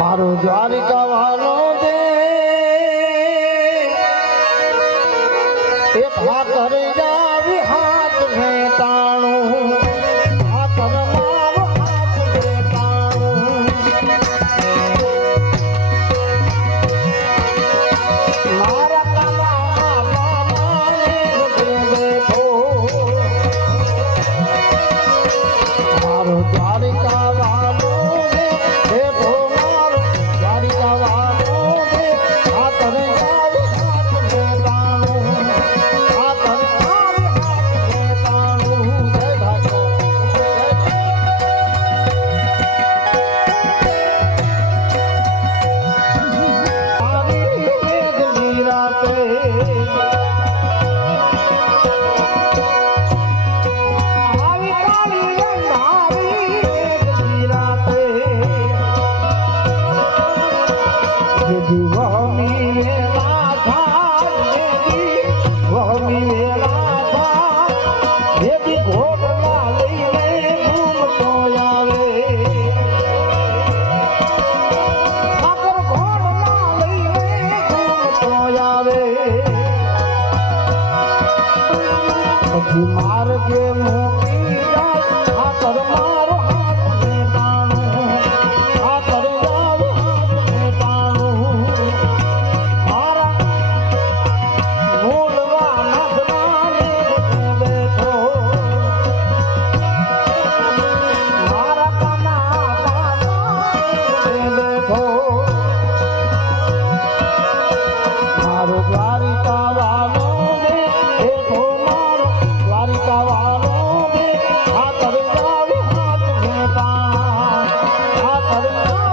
મારો દ્વારિકા વાલો દે એક હાથ હરી જાવી હાથ વેતાણું હાથ મારો હાથ વેતાણું મારા કાલા બાબાને બેઠો મારો દ્વારિકા વાલો દે બેઠો મારો દ્વારિકા વાલો દે હાથ હરી જાવી હાથ વેતાણું હાથ હરી જાવી હાથ વેતાણું જય ભાગો આવી મેઘની રાતે આવી કાળી અંધારી મેઘની રાતે જેથી વહમી વેલા થાય જેથી વહમી વેલા થાય જેથી ઘોડલા લઈને ઘૂમતો આવે ઠાકર ઘોડલા લઈને ઘૂમતો આવે પછી માર્ગે મૂકી જાય ઠાકર મારો હાથ વેતાણું ઠાકર જાવ હાથ વેતાણું મારા મૂળવા નદનાને બેઠો મારા કાના પાના બેઠો મારો દ્વારિકા વાલો દે બેઠો મારો દ્વારિકા વાલો દે હાથ હરી જાવી હાથ વેતાણ હાથ હરી જાવી